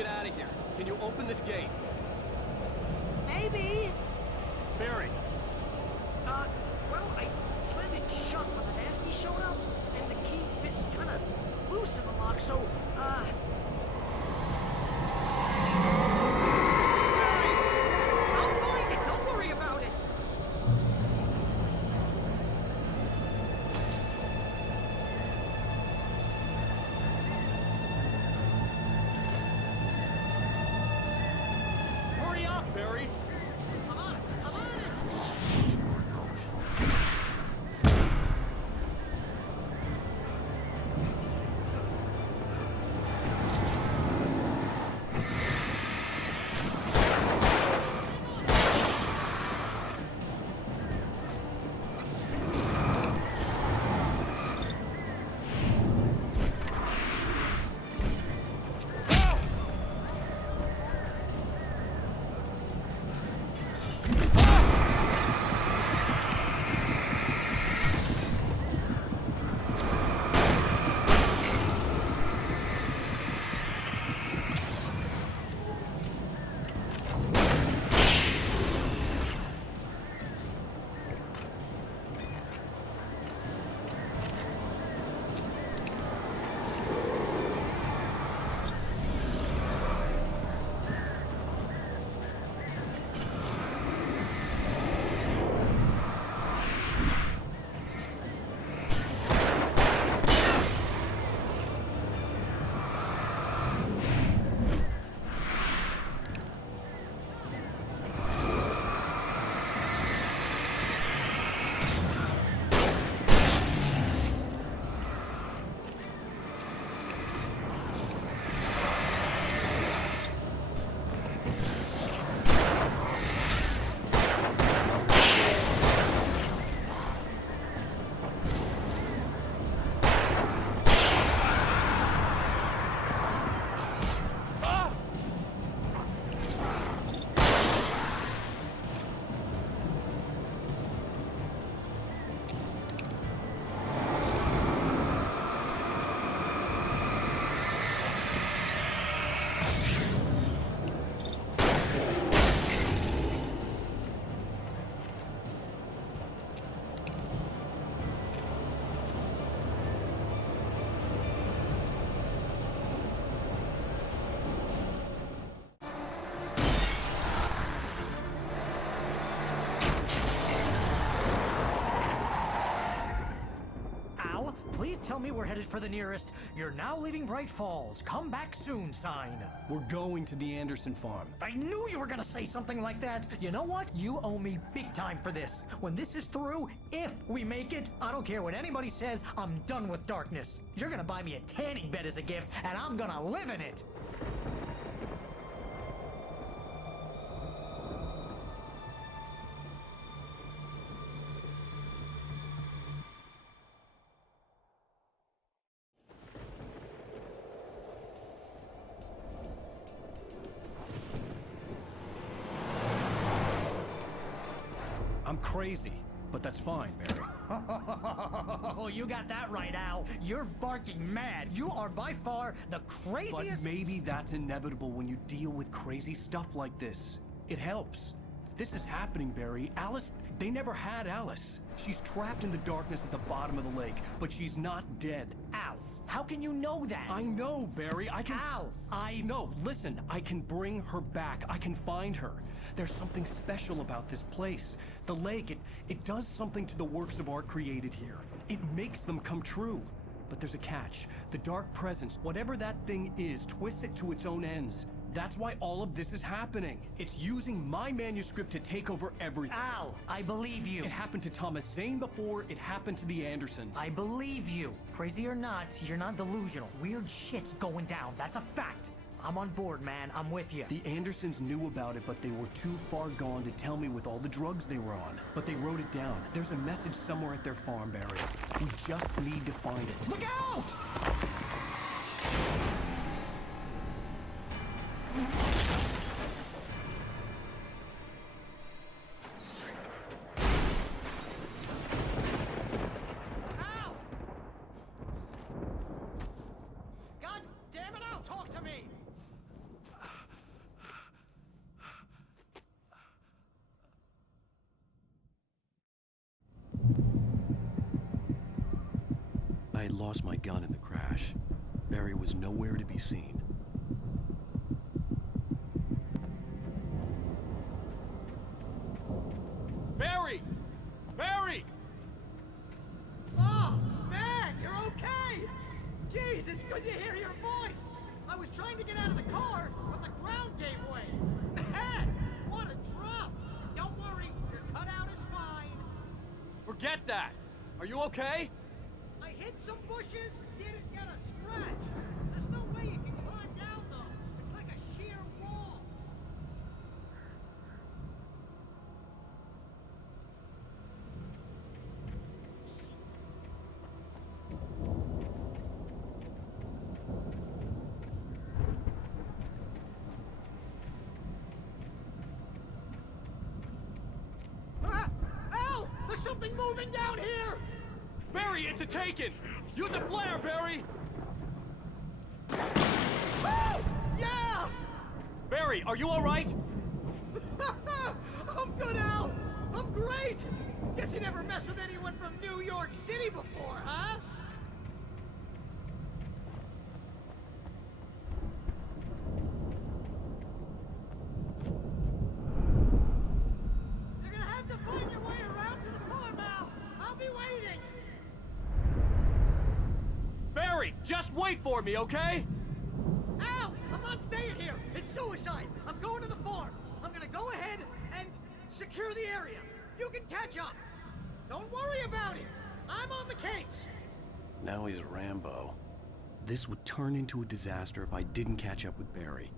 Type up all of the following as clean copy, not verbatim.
get out of here. Can you open this gate? Maybe. Barry. Well, I slammed it shut when the nasty showed up, and the key fits kind of loose in the lock, so, Barry! I'll find it, don't worry about it! Hurry up, Barry! I'm on it! I'm on it! Please tell me we're headed for the nearest "You're now leaving Bright Falls. Come back soon" sign. We're going to the Anderson farm. I knew you were gonna say something like that. You know what? You owe me big time for this. When this is through, if we make it, I don't care what anybody says, I'm done with darkness. You're gonna buy me a tanning bed as a gift, and I'm gonna live in it. I'm crazy, but that's fine, Barry. Oh, you got that right, Al. You're barking mad. You are by far the craziest— But maybe that's inevitable when you deal with crazy stuff like this. It helps. This is happening, Barry. Alice, they never had Alice. She's trapped in the darkness at the bottom of the lake, but she's not dead. Al, how can you know that? I know, Barry. I can— Al, No, listen. I can bring her back. I can find her. There's something special about this place. The lake, it does something to the works of art created here. It makes them come true. But there's a catch. The dark presence, whatever that thing is, twists it to its own ends. That's why all of this is happening. It's using my manuscript to take over everything. Al, I believe you. It happened to Thomas Zane before, it happened to the Andersons. I believe you. Crazy or not, you're not delusional. Weird shit's going down. That's a fact. I'm on board, man. I'm with you. The Andersons knew about it, but they were too far gone to tell me with all the drugs they were on. But they wrote it down. There's a message somewhere at their farm, Barry. We just need to find it. Look out! Al! God damn it, Al, talk to me! I had lost my gun in the crash. Barry was nowhere to be seen. Barry! Barry! Oh, man, you're okay! Jeez, it's good to hear your voice! I was trying to get out of the car, but the ground gave way! Man, what a drop! Don't worry, your cutout is fine. Forget that! Are you okay? I hit some bushes, didn't get a scratch. There's no way you can climb down, though. It's like a sheer wall. Ah! Al! There's something moving down here! Barry, it's a taken! Use a flare, Barry! Oh! Yeah! Barry, are you alright? I'm good, Al! I'm great! Guess you never messed with anyone from New York City before, huh? You're gonna have to find your way around to the farm, Al! I'll be waiting! Barry, just wait for me, okay? Al! I'm not staying here! It's suicide! I'm going to the farm! I'm gonna go ahead and secure the area! You can catch up! Don't worry about it! I'm on the case! Now he's Rambo. This would turn into a disaster if I didn't catch up with Barry.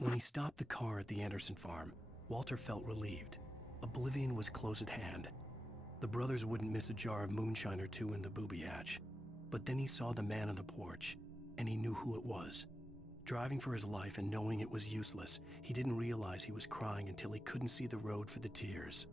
When he stopped the car at the Anderson farm, Walter felt relieved. Oblivion was close at hand. The brothers wouldn't miss a jar of moonshine or two in the booby hatch. But then he saw the man on the porch, and he knew who it was. Driving for his life and knowing it was useless, he didn't realize he was crying until he couldn't see the road for the tears.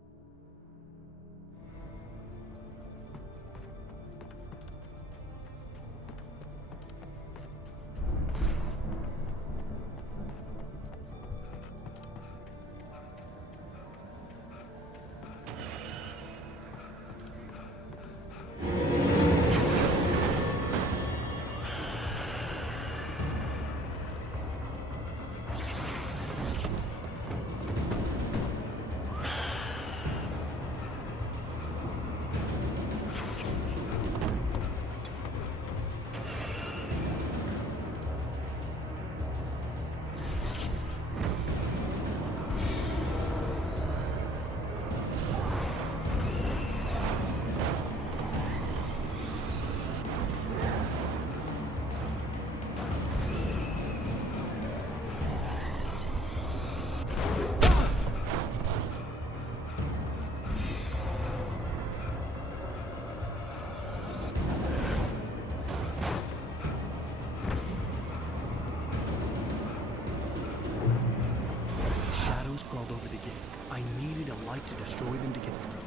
Crawled over the gate. I needed a light to destroy them to get through.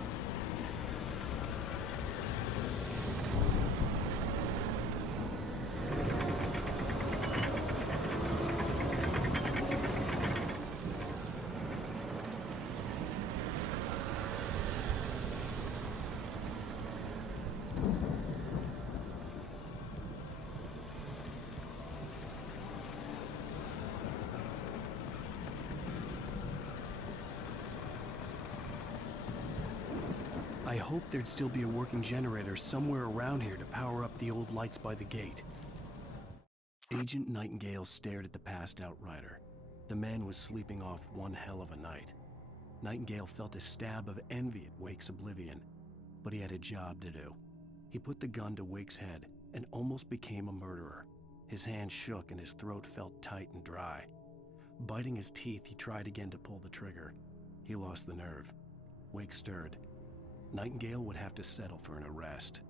I hoped there'd still be a working generator somewhere around here to power up the old lights by the gate. Agent Nightingale stared at the passed-out rider. The man was sleeping off one hell of a night. Nightingale felt a stab of envy at Wake's oblivion, but he had a job to do. He put the gun to Wake's head and almost became a murderer. His hand shook and his throat felt tight and dry. Biting his teeth, he tried again to pull the trigger. He lost the nerve. Wake stirred. Nightingale would have to settle for an arrest.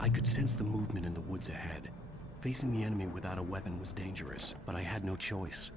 I could sense the movement in the woods ahead. Facing the enemy without a weapon was dangerous, but I had no choice.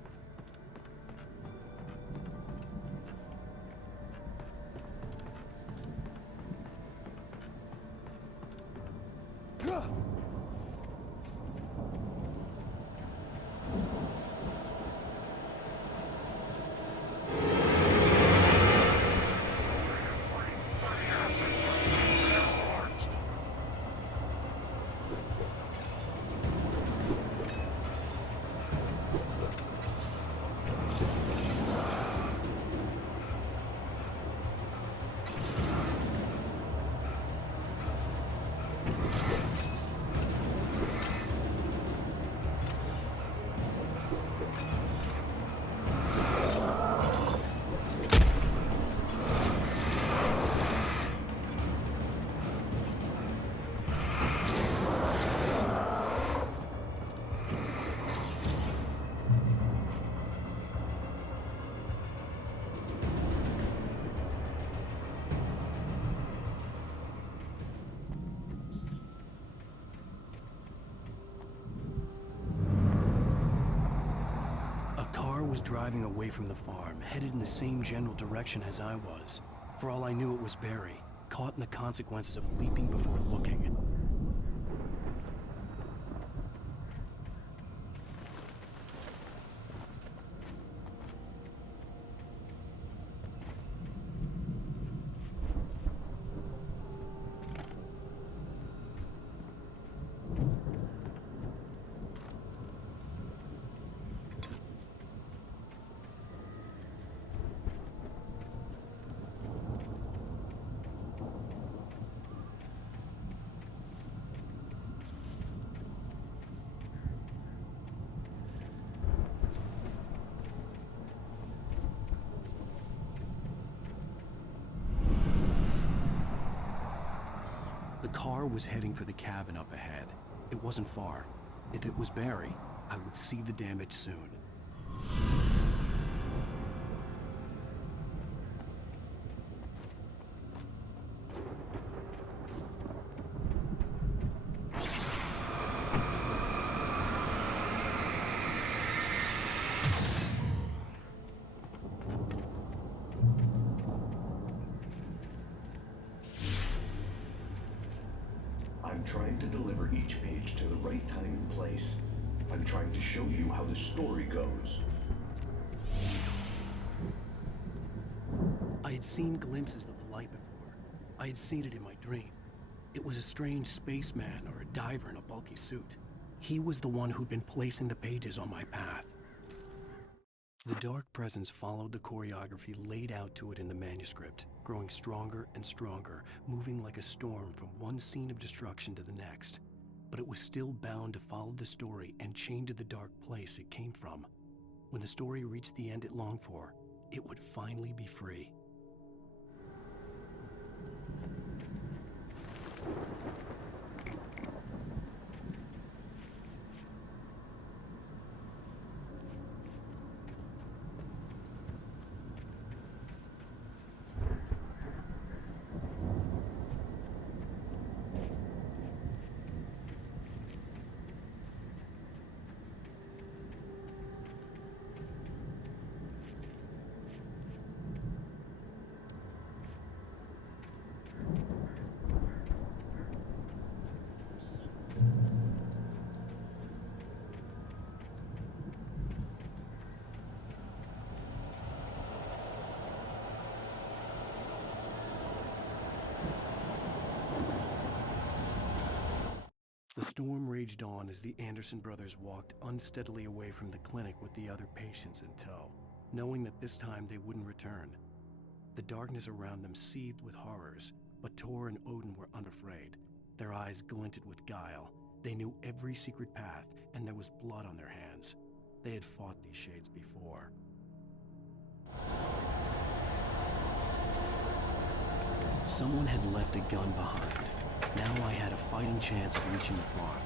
Was driving away from the farm, headed in the same general direction as I was. For all I knew, it was Barry, caught in the consequences of leaping before looking. The car was heading for the cabin up ahead. It wasn't far. If it was Barry, I would see the damage soon. I'm trying to deliver each page to the right time and place. I'm trying to show you how the story goes. I had seen glimpses of the light before. I had seen it in my dream. It was a strange spaceman or a diver in a bulky suit. He was the one who'd been placing the pages on my path. The dark presence followed the choreography laid out to it in the manuscript, growing stronger and stronger, moving like a storm from one scene of destruction to the next. But it was still bound to follow the story and chain to the dark place it came from. When the story reached the end it longed for, it would finally be free. The storm raged on as the Anderson brothers walked unsteadily away from the clinic with the other patients in tow, knowing that this time they wouldn't return. The darkness around them seethed with horrors, but Tor and Odin were unafraid. Their eyes glinted with guile. They knew every secret path, and there was blood on their hands. They had fought these shades before. Someone had left a gun behind. Now I had a fighting chance of reaching the farm.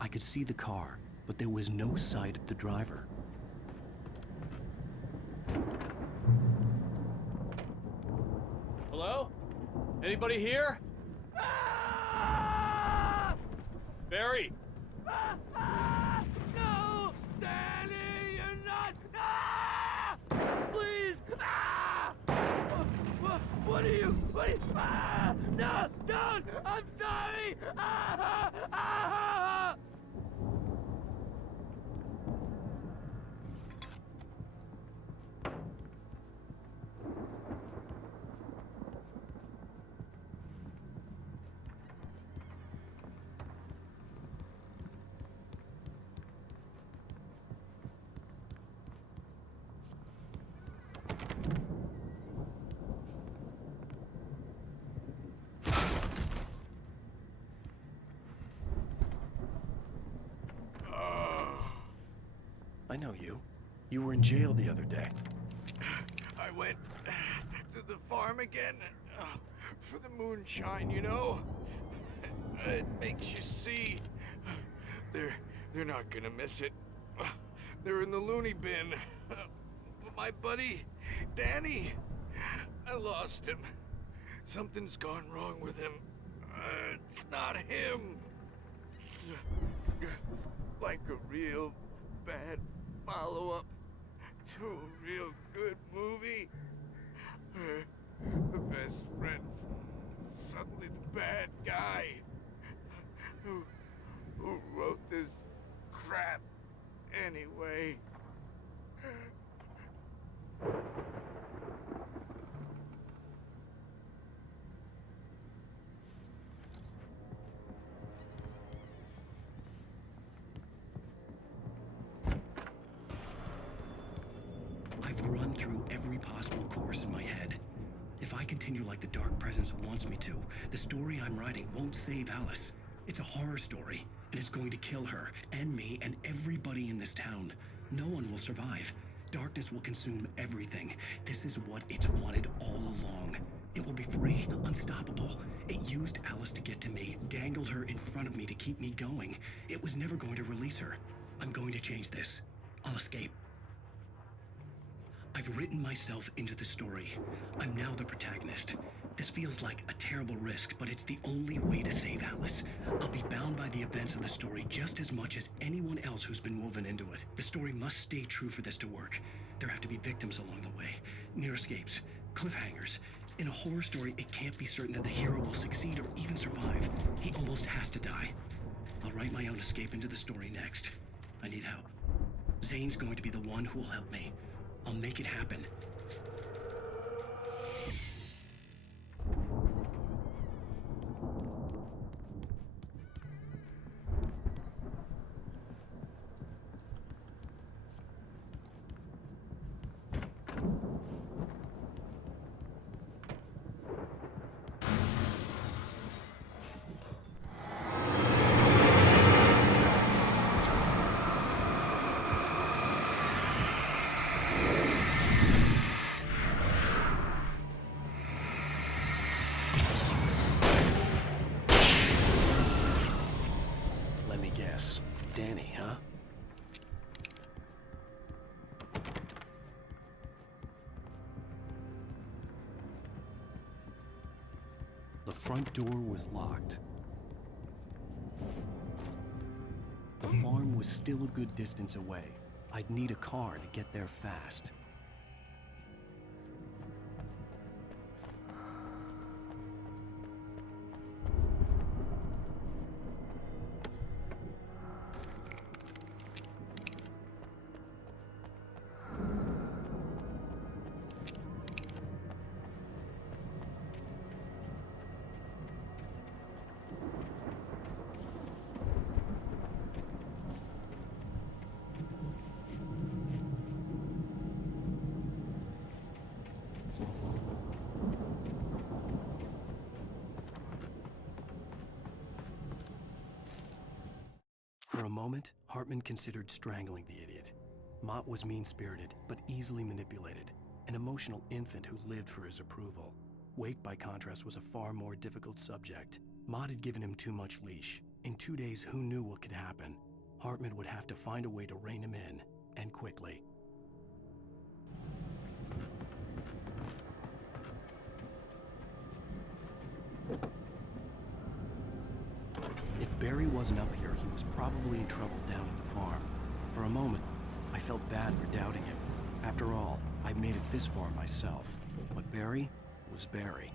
I could see the car, but there was no sight of the driver. Hello? Anybody here? Barry! No! Danny, you're not! Please! What are you? No! Don't! I'm sorry! I know you. You were in jail the other day. I went to the farm again for the moonshine, you know? It makes you see. They're not gonna miss it. They're in the loony bin. But my buddy, Danny, I lost him. Something's gone wrong with him. It's not him. Like a real bad follow-up to a real good movie. The best friend's suddenly the bad guy. Who wrote this crap anyway? I've run through every possible course in my head. If I continue like the Dark Presence wants me to, the story I'm writing won't save Alice. It's a horror story, and it's going to kill her, and me, and everybody in this town. No one will survive. Darkness will consume everything. This is what it's wanted all along. It will be free, unstoppable. It used Alice to get to me, dangled her in front of me to keep me going. It was never going to release her. I'm going to change this. I'll escape. I've written myself into the story. I'm now the protagonist. This feels like a terrible risk, but it's the only way to save Alice. I'll be bound by the events of the story just as much as anyone else who's been woven into it. The story must stay true for this to work. There have to be victims along the way, near escapes, cliffhangers. In a horror story, it can't be certain that the hero will succeed or even survive. He almost has to die. I'll write my own escape into the story next. I need help. Zane's going to be the one who will help me. I'll make it happen. Danny, huh? The front door was locked. The farm was still a good distance away. I'd need a car to get there fast. For a moment, Hartman considered strangling the idiot. Mott was mean-spirited, but easily manipulated, an emotional infant who lived for his approval. Wake, by contrast, was a far more difficult subject. Mott had given him too much leash. In 2 days, who knew what could happen? Hartman would have to find a way to rein him in, and quickly. If Barry wasn't up here, he was probably in trouble down at the farm. For a moment, I felt bad for doubting him. After all, I'd made it this far myself. But Barry was Barry.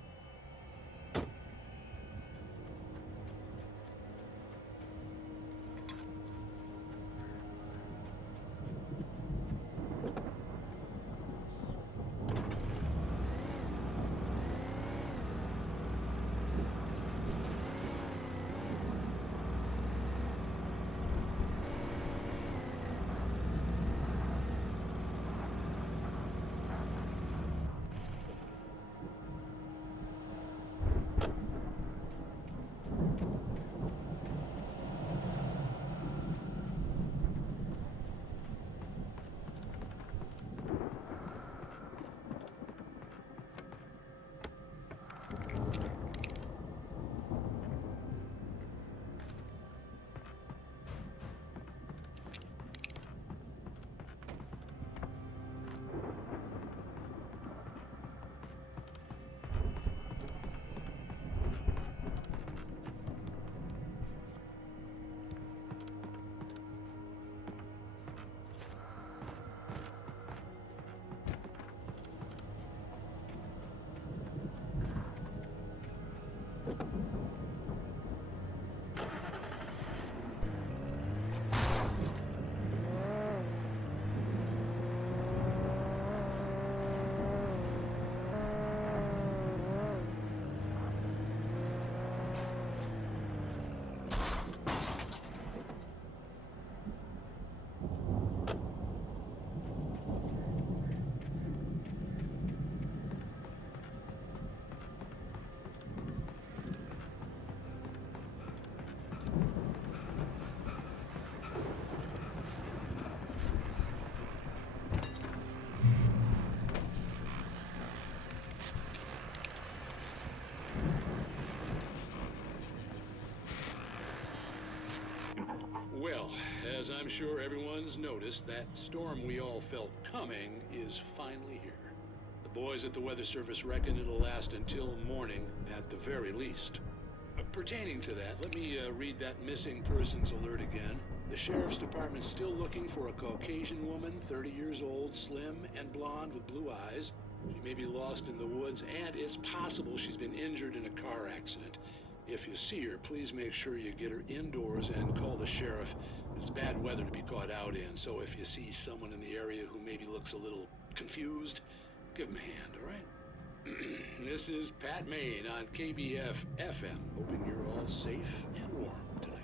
Well, as I'm sure everyone's noticed, that storm we all felt coming is finally here. The boys at the Weather Service reckon it'll last until morning at the very least. Pertaining to that, let me read that missing persons alert again. The Sheriff's Department's still looking for a Caucasian woman, 30 years old, slim and blonde with blue eyes. She may be lost in the woods, and it's possible she's been injured in a car accident. If you see her, please make sure you get her indoors and call the sheriff. It's bad weather to be caught out in, so if you see someone in the area who maybe looks a little confused, give them a hand, all right? This is Pat Maine on KBF FM, hoping you're all safe and warm tonight.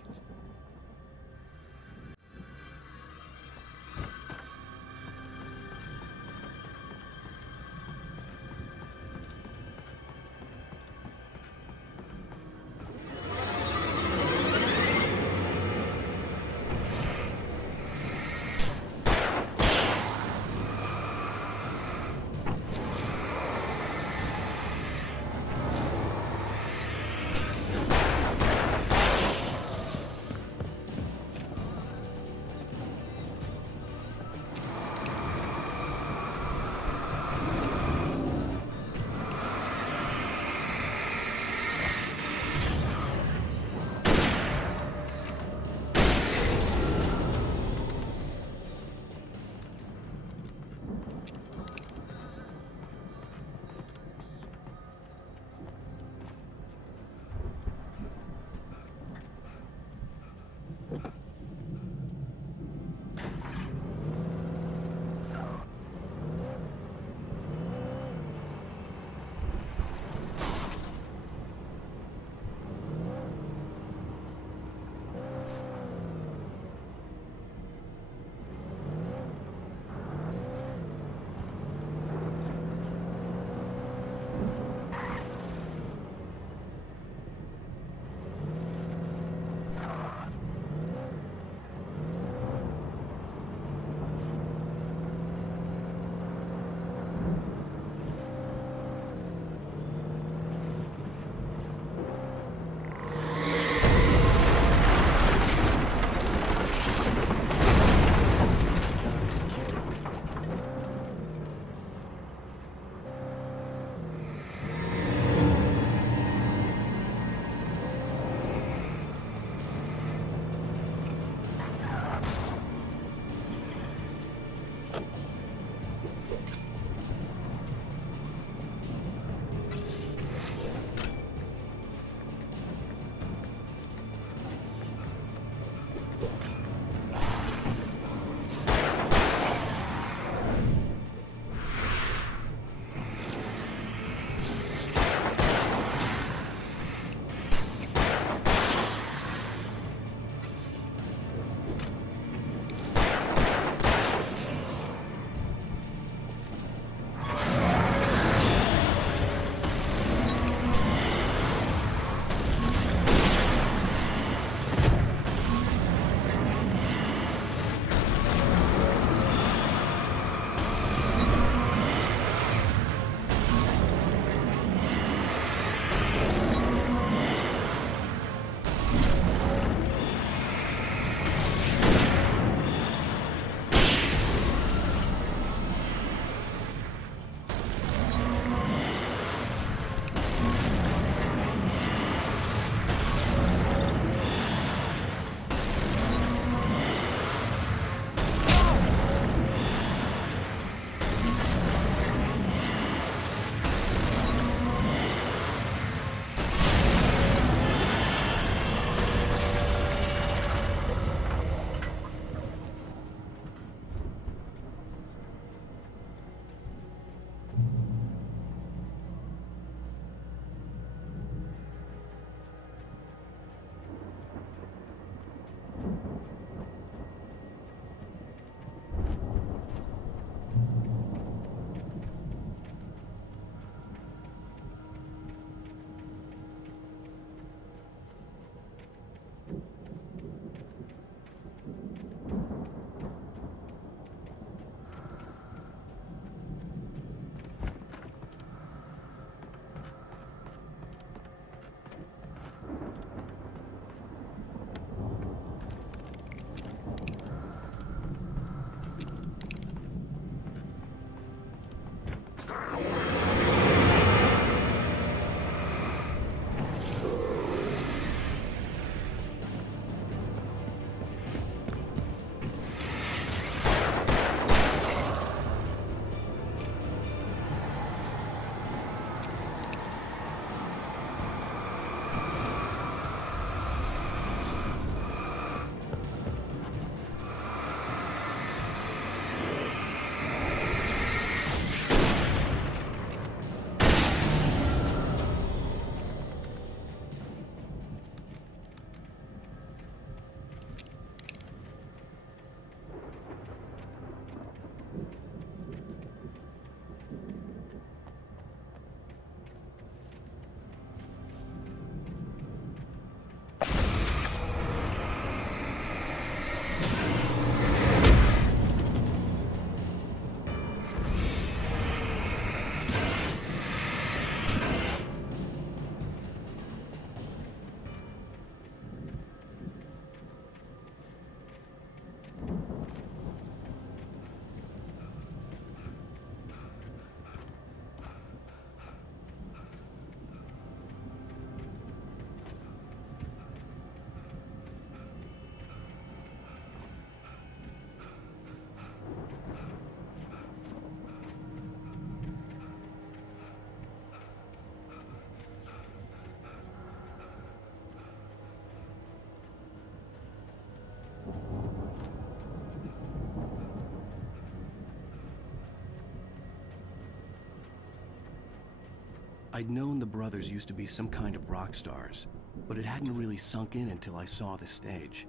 I'd known the brothers used to be some kind of rock stars, but it hadn't really sunk in until I saw the stage.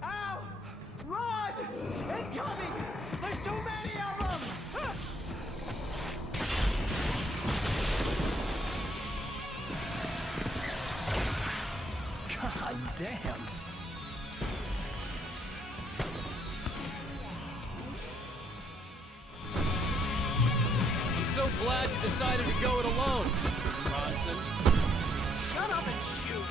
Al! Run! Incoming! There's too many of them! God damn! I'm so glad you decided to go it alone, Mr. Bronson. Shut up and shoot!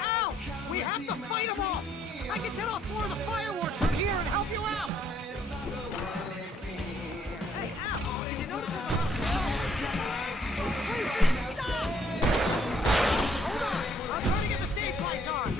Al! We have to fight them off! I can set off more of the fireworks from here and help you out! Hey, Al! Did you notice there's a lot of fireworks now? This place is stopped! Hold on! I'm trying to get the stage lights on!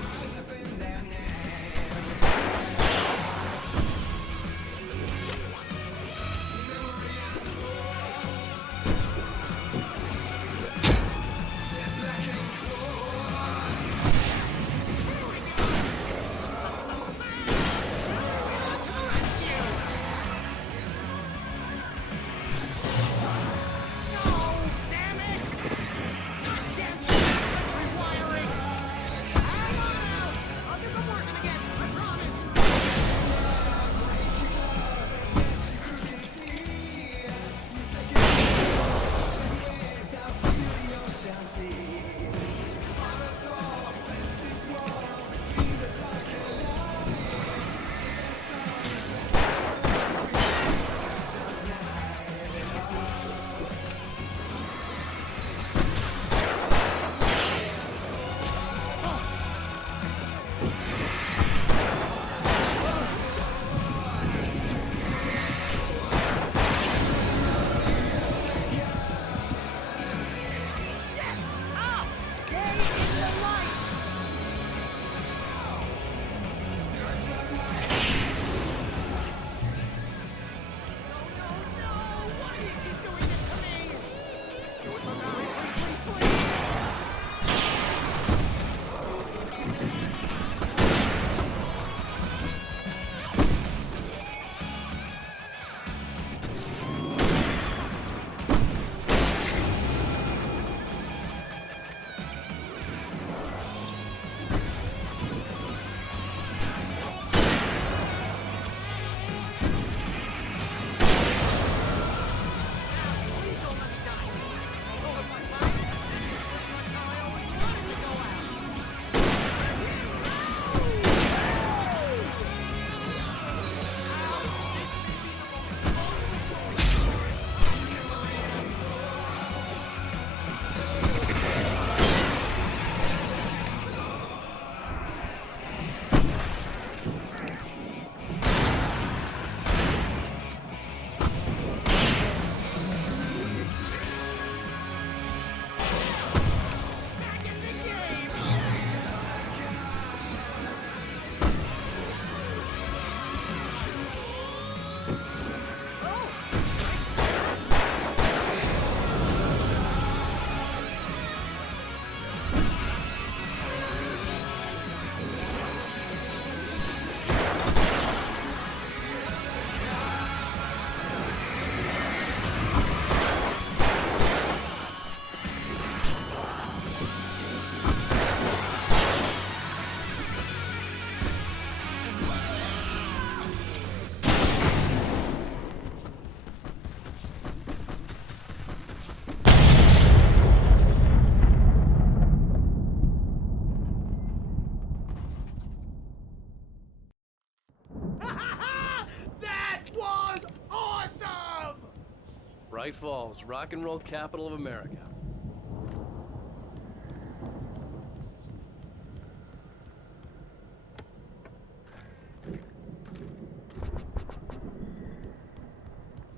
Bright Falls, rock and roll capital of America.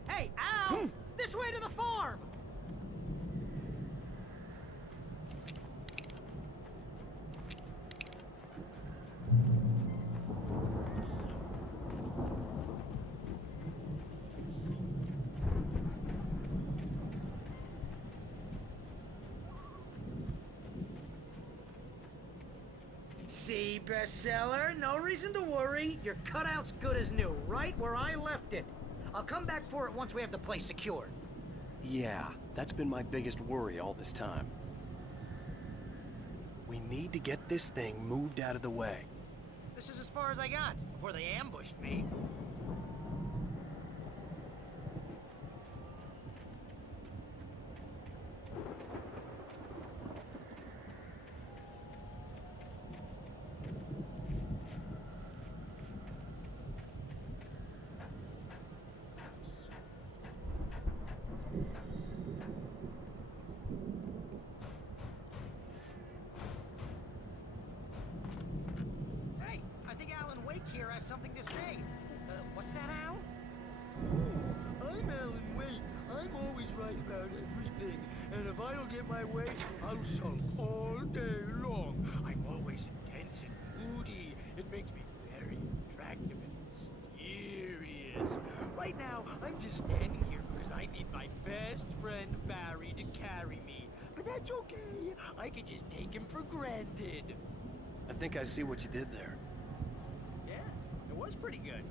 Hey, Al! This way to the farm! See, bestseller, no reason to worry. Your cutout's good as new, right where I left it. I'll come back for it once we have the place secured. Yeah, that's been my biggest worry all this time. We need to get this thing moved out of the way. This is as far as I got, before they ambushed me. Here has something to say. What's that, Al? I'm Alan Wake. I'm always right about everything. And if I don't get my way, I'll sulk all day long. I'm always intense and moody. It makes me very attractive and mysterious. Right now, I'm just standing here because I need my best friend Barry to carry me. But that's okay. I can just take him for granted. I think I see what you did there. It was pretty good.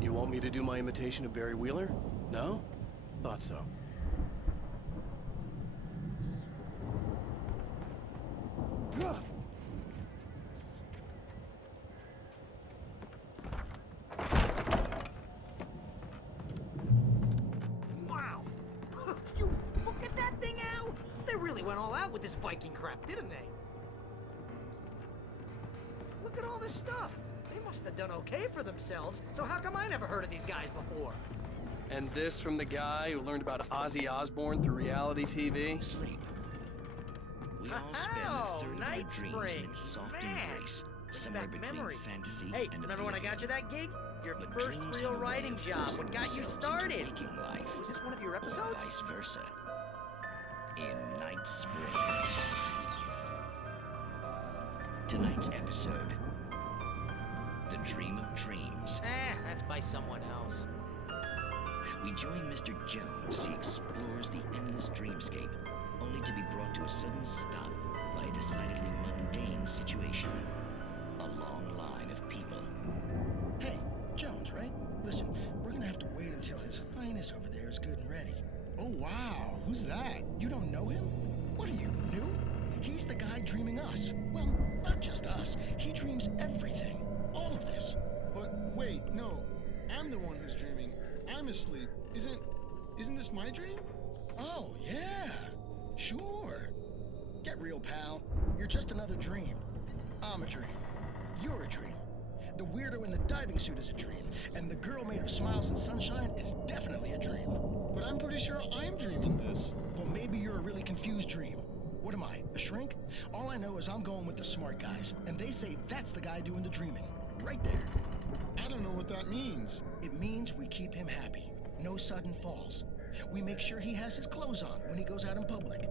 You want me to do my imitation of Barry Wheeler? No? Thought so. Wow! You look at that thing, Al! They really went all out with this Viking crap, didn't they? Look at all this stuff. They must have done okay for themselves, so how come I never heard of these guys before? And this from the guy who learned about Ozzy Osbourne through reality TV? Sleep. We all spend a third of our dreams in its soft embrace, somewhere between memories. fantasy Hey, and remember when I got you that gig? Your But first dreams real have a way writing of job, forcing what got you themselves started? into waking life, Was this one of your or episodes? vice versa. In Night Springs. Tonight's episode: The Dream of Dreams. That's by someone else. We join Mr. Jones as he explores the endless dreamscape, only to be brought to a sudden stop by a decidedly mundane situation. A long line of people. Hey, Jones, right? Listen, we're gonna have to wait until His Highness over there is good and ready. Oh, wow. Who's that? You don't know him? What are you, new? He's the guy dreaming us. Well, not just us. He dreams everything. All of this. But wait, no. I'm the one who's dreaming. I'm asleep. Isn't this my dream? Oh, yeah. Sure. Get real, pal. You're just another dream. I'm a dream. You're a dream. The weirdo in the diving suit is a dream, and the girl made of smiles and sunshine is definitely a dream. But I'm pretty sure I'm dreaming this. Well, maybe you're a really confused dream. What am I, a shrink? All I know is I'm going with the smart guys, and they say that's the guy doing the dreaming. Right there. I don't know what that means. It means we keep him happy. No sudden falls. We make sure he has his clothes on when he goes out in public.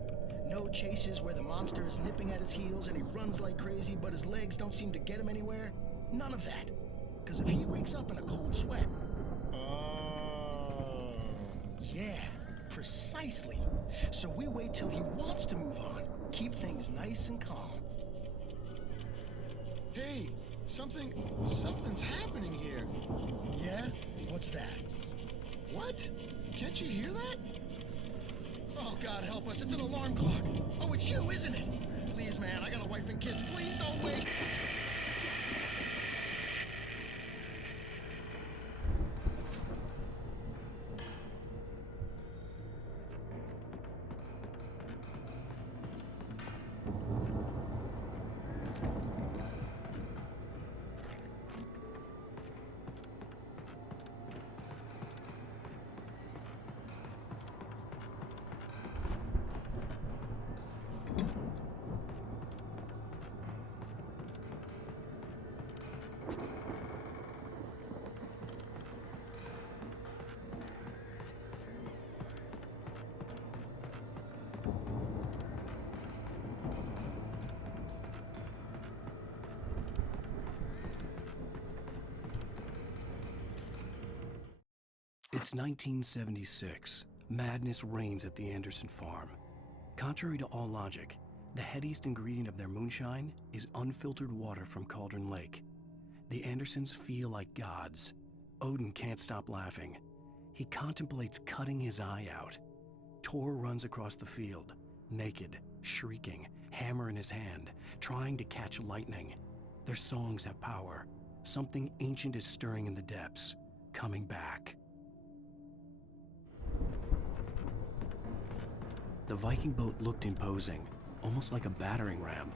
No chases where the monster is nipping at his heels and he runs like crazy, but his legs don't seem to get him anywhere. None of that. Because if he wakes up in a cold sweat... Oh. Yeah, precisely. So we wait till he wants to move on. Keep things nice and calm. Hey, something's happening here. Yeah? What's that? What? Can't you hear that? Oh, God help us, it's an alarm clock. Oh, it's you, isn't it? Please, man, I got a wife and kids. Please don't wait. It's 1976. Madness reigns at the Anderson farm. Contrary to all logic, The headiest ingredient of their moonshine is unfiltered water from Cauldron Lake. The Andersons feel like gods. Odin can't stop laughing. He contemplates cutting his eye out. Tor runs across the field, naked, shrieking, hammer in his hand, trying to catch lightning. Their songs have power. Something ancient is stirring in the depths, coming back. The Viking boat looked imposing, almost like a battering ram.